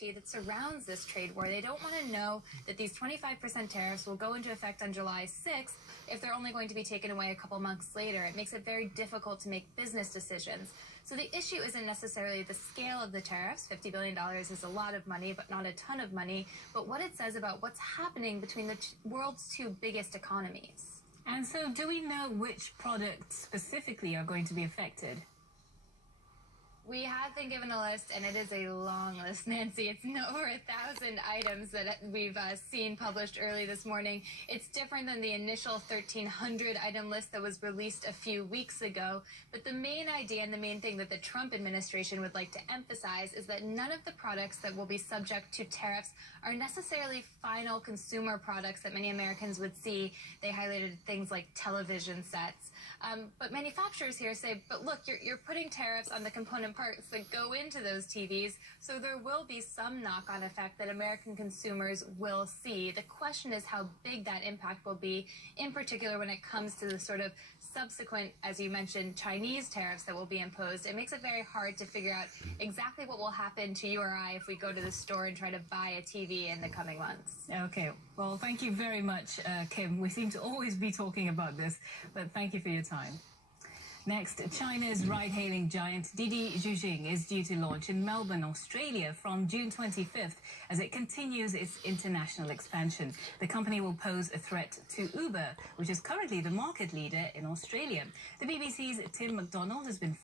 uncertainty that surrounds this trade war. They don't want to know that these 25% tariffs will go into effect on July 6th if they're only going to be taken away a couple months later. It makes it very difficult to make business decisions. So the issue isn't necessarily the scale of the tariffs. $50 billion is a lot of money, but not a ton of money. But what it says about what's happening between the world's two biggest economies. And so do we know which products specifically are going to be affected? We have been given a list, and it is a long list, Nancy. It's over 1,000 items that we've seen published early this morning. It's different than the initial 1,300 item list that was released a few weeks ago. But the main idea and the main thing that the Trump administration would like to emphasize is that none of the products that will be subject to tariffs are necessarily final consumer products that many Americans would see. They highlighted things like television sets. But manufacturers here say, but look, you're putting tariffs on the component parts that go into those TVs, so there will be some knock-on effect that American consumers will see. The question is how big that impact will be, in particular when it comes to the sort of subsequent, as you mentioned, Chinese tariffs that will be imposed. It makes it very hard to figure out exactly what will happen to you or I if we go to the store and try to buy a TV in the coming months. Okay, well, thank you very much, Kim. We seem to always be talking about this, but thank you for your time. Next, China's ride-hailing giant Didi Zhuzhing is due to launch in Melbourne, Australia from June 25th as it continues its international expansion. The company will pose a threat to Uber, which is currently the market leader in Australia. The BBC's Tim McDonald has been